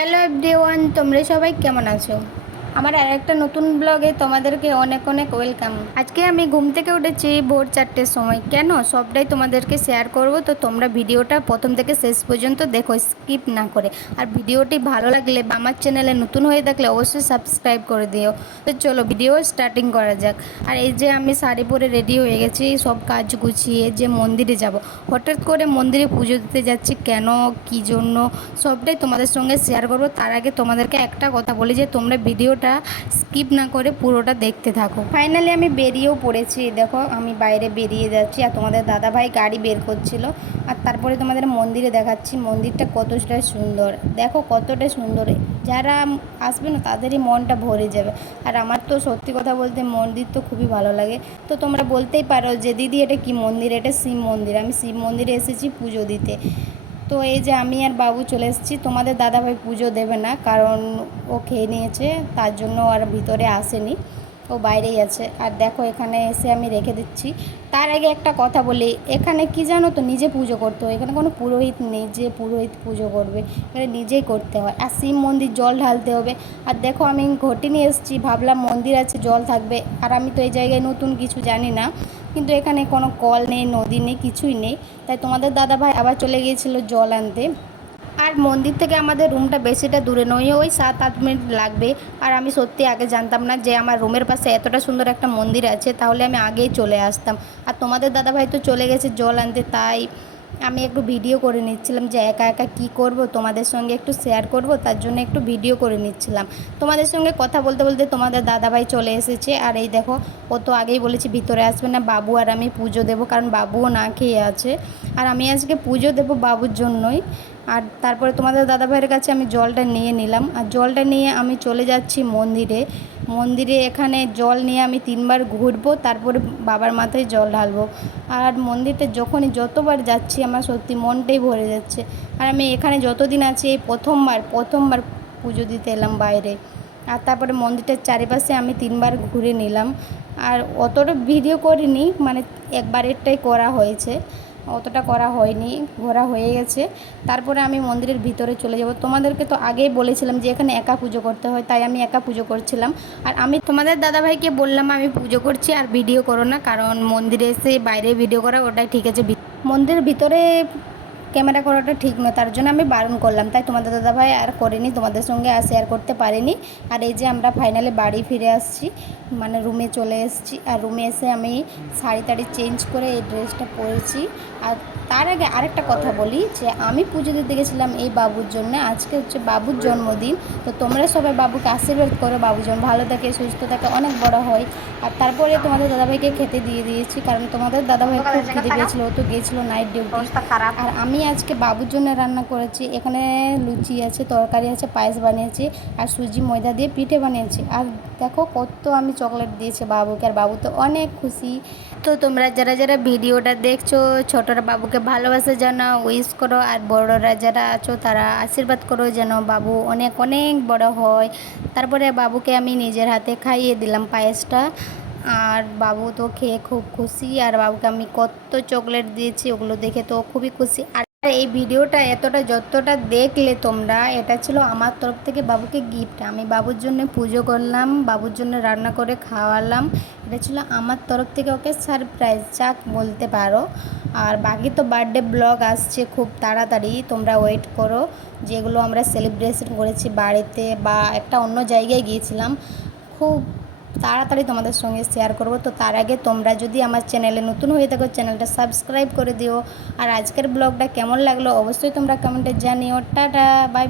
Hello everyone তোমরা সবাই কেমন আছো? আমার আর একটা নতুন ব্লগে তোমাদেরকে অনেক অনেক ওয়েলকাম আজকে আমি ঘুম থেকে উঠেছি ভোর চারটের সময়। কেন? সবটাই তোমাদেরকে শেয়ার করব, তো তোমরা ভিডিওটা প্রথম থেকে শেষ পর্যন্ত দেখো স্কিপ না করে। আর ভিডিওটি ভালো লাগলে বা আমার চ্যানেলে নতুন হয়ে থাকলে অবশ্যই সাবস্ক্রাইব করে দিও। তো চলো ভিডিও স্টার্টিং করা যাক। আর এই যে আমি শাড়ি পরে রেডি হয়ে গেছি, সব কাজ গুছিয়ে যে মন্দিরে যাব। হঠাৎ করে মন্দিরে পুজো দিতে যাচ্ছি, কেন, কি জন্য? সবটাই তোমাদের সঙ্গে শেয়ার করব। তার আগে তোমাদেরকে একটা কথা বলি যে, তোমরা ভিডিওটা স্কিপ না করে পুরোটা দেখতে থাকো। ফাইনালি আমি বেরিয়েও পড়েছি। দেখো, আমি বাইরে বেরিয়ে যাচ্ছি আর তোমাদের দাদা ভাই গাড়ি বের করছিল আর তারপরে তোমাদের মন্দিরে দেখাচ্ছি। মন্দিরটা কতটা সুন্দর। দেখো, কতটা সুন্দর। যারা আসবে না, তাদেরই মনটা ভরে যাবে। আর আমার তো সত্যি কথা বলতে মন্দির তো খুবই ভালো লাগে। তো তোমরা বলতেই পারো যে, দিদি, এটা কি মন্দির? এটা শিব মন্দির। আমি শিব মন্দিরে এসেছি পুজো দিতে। তো এই যে আমি আর বাবু চলে এসেছি, তোমাদের দাদাভাই পুজো দেবে না, কারণ ও খেয়ে নিয়েছে, তার জন্য আর ভিতরে আসেনি, ও বাইরেই আছে। আর দেখো, এখানে এসে আমি রেখে দিচ্ছি। তার আগে একটা কথা বলি, এখানে কি জানো তো, নিজে পুজো করতে হয়। এখানে কোনো পুরোহিত নেই যে পুরোহিত পুজো করবে। এখানে নিজেই করতে হয়। আর শিব মন্দির জল ঢালতে হবে। আর দেখো, আমি ঘটি নিয়ে এসেছি, ভাবলাম মন্দির আছে, জল থাকবে। আর আমি তো এই জায়গায় নতুন কিছু জানি না। কিন্তু এখানে কোনো কল নেই, নদী নেই, কিছুই নেই। তাই তোমাদের দাদা ভাই আবার চলে গিয়েছিল জল আনতে। আর মন্দির থেকে আমাদের রুমটা বেশিটা দূরে নয়, ওই সাত, আট মিনিট লাগবে। আর আমি সত্যি আগে জানতাম না যে আমার রুমের পাশে এতটা সুন্দর একটা মন্দির আছে, তাহলে আমি আগেই চলে আসতাম। আর তোমাদের দাদাভাই তো চলে গেছে জল আনতে, তাই আমি একটু ভিডিও করে নিচ্ছিলাম যে একা একা কী করব, তোমাদের সঙ্গে একটু শেয়ার করব, তার জন্য একটু ভিডিও করে নিচ্ছিলাম। তোমাদের সঙ্গে কথা বলতে বলতে তোমাদের দাদাভাই চলে এসেছে, আর এই দেখো, ও তো আগেই বলেছি ভিতরে আসবে না, বাবু আর আমি পুজো দেবো, কারণ বাবুও না খেয়ে আছে। আর আমি আজকে পুজো দেবো বাবুর জন্যই। আর তারপরে তোমাদের দাদাভাইয়ের কাছে আমি জলটা নিয়ে নিলাম। আর জলটা নিয়ে আমি চলে যাচ্ছি মন্দিরে। মন্দিরে এখানে জল নিয়ে আমি তিনবার ঘুরবো, তারপরে বাবার মাথায় জল ঢালবো। আর মন্দিরটা যখনই যতবার যাচ্ছি আমার সত্যি মনটাই ভরে যাচ্ছে। আর আমি এখানে যতদিন আছি, এই প্রথমবার প্রথমবার পুজো দিতে এলাম বাইরে। আর তারপরে মন্দিরটার চারিপাশে আমি তিনবার ঘুরে নিলাম। আর অতটা ভিডিও করিনি মানে একবারেরটাই করা হয়েছে। অতটা করা হয়নি, ঘোরা হয়ে গেছে। তারপরে আমি মন্দিরের ভিতরে চলে যাব। তোমাদেরকে তো আগেই বলেছিলাম যে এখানে একা পুজো করতে হয়, তাই আমি একা পুজো করছিলাম। আর আমি তোমাদের দাদাভাইকে বললাম, আমি পুজো করছি আর ভিডিও করো না, কারণ মন্দিরে এসে বাইরে ভিডিও করা, ওটাই ঠিক আছে। মন্দিরের ভিতরে ক্যামেরা করাটা ঠিক নয়, তার জন্য আমি বারণ করলাম। তাই তোমাদের দাদাভাই আর করিনি, তোমাদের সঙ্গে আর শেয়ার করতে পারিনি। আর এই যে আমরা ফাইনালে বাড়ি ফিরে আসছি মানে রুমে চলে এসেছি। আর রুমে এসে আমি শাড়ি টাড়ি চেঞ্জ করে এই ড্রেসটা পরেছি। আর তার আগে আরেকটা কথা বলি, যে আমি পুজো দিতে গেছিলাম এই বাবুর জন্য। আজকে হচ্ছে বাবুর জন্মদিন। তো তোমরা সবাই বাবুকে আশীর্বাদ করো, বাবু যেন ভালো থাকে, সুস্থ থাকে, অনেক বড় হয়। আর তারপরে তোমাদের দাদাভাইকে খেতে দিয়ে দিয়েছি, কারণ তোমাদের দাদাভাই খুব খেতে ও তো গেছিল নাইট ডিউটি আর আমি আজকে বাবুর জন্য রান্না করেছি। এখানে লুচি আছে, তরকারি আছে, পায়েস বানিয়েছি আর সুজি ময়দা দিয়ে পিঠে বানিয়েছি। আর দেখো কত আমি চকলেট দিয়েছি বাবুকে। আর বাবু তো অনেক খুশি। তো তোমরা যারা যারা ভিডিওটা দেখছ, ছোটরা বাবুকে ভালোবাসে যেন উইশ করো। আর বড়রা যারা আছো, তারা আশীর্বাদ করো যেন বাবু অনেক অনেক বড় হয়। তারপরে বাবুকে আমি নিজের হাতে খাইয়ে দিলাম পায়েসটা। আর বাবু তো খেয়ে খুব খুশি। আর বাবুকে আমি কত চকলেট দিয়েছি, ওগুলো দেখে তো খুবই খুশি। আর এই ভিডিওটা এতটা যতটা দেখলে তোমরা, এটা ছিল আমার তরফ থেকে বাবুকে গিফট আমি বাবুর জন্য পুজো করলাম, বাবুর জন্য রান্না করে খাওয়ালাম। এটা ছিল আমার তরফ থেকে ওকে সারপ্রাইজ যাক বলতে পারো। আর বাকি তো বার্থডে ব্লগ আসছে খুব তাড়াতাড়ি, তোমরা ওয়েট করো। যেগুলো আমরা সেলিব্রেশন করেছি বাড়িতে বা একটা অন্য জায়গায় গিয়েছিলাম, খুব তাড়াতাড়ি তোমাদের সঙ্গে শেয়ার করব। তো তার আগে তোমরা যদি আমার চ্যানেলে নতুন হয়ে থাকো চ্যানেলটা সাবস্ক্রাইব করে দিও। আর আজকের ব্লগটা কেমন লাগল অবশ্যই তোমরা কমেন্টে জানিও। Tata bye